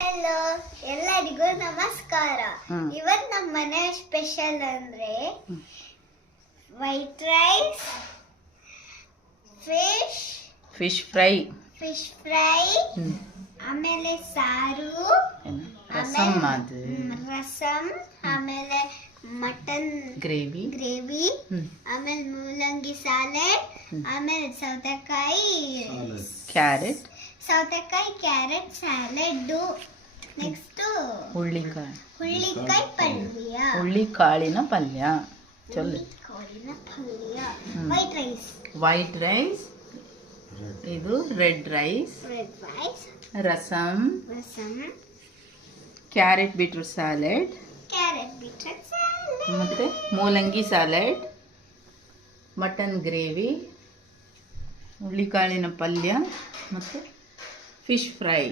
Hello, ಎಲ್ಲರಿಗೂ ನಮಸ್ಕಾರ. ಇವತ್ತು ನಮ್ಮ ಮನೆ ಸ್ಪೆಷಲ್ ಅಂದ್ರೆ ವೈಟ್ ರೈಸ್, ಫಿಶ್ ಫ್ರೈ, ಆಮೇಲೆ ಸಾರು, ರಸಂ, ಆಮೇಲೆ ಮಟನ್ ಗ್ರೇವಿ, ಆಮೇಲೆ ಮೂಲಂಗಿ ಸಾಲೆಡ್, ಆಮೇಲೆ ಸೌತೆಕಾಯಿ ಕ್ಯಾರೆಟ್ ಸ್ಯಾಲೆಡ್, ನೆಕ್ಸ್ಟ್ ಹುಳ್ಳಿಕಾಳಿನ ಪಲ್ಯ, ವೈಟ್ ರೈಸ್, ಇದು red rice, rasam, carrot beetroot salad, ಮತ್ತೆ ಮೂಲಂಗಿ ಸ್ಯಾಲೆಡ್, ಮಟನ್ ಗ್ರೇವಿ, ಹುಳ್ಳಿಕಾಳಿನ ಪಲ್ಯ ಮತ್ತು ಫಿಶ್ ಫ್ರೈ.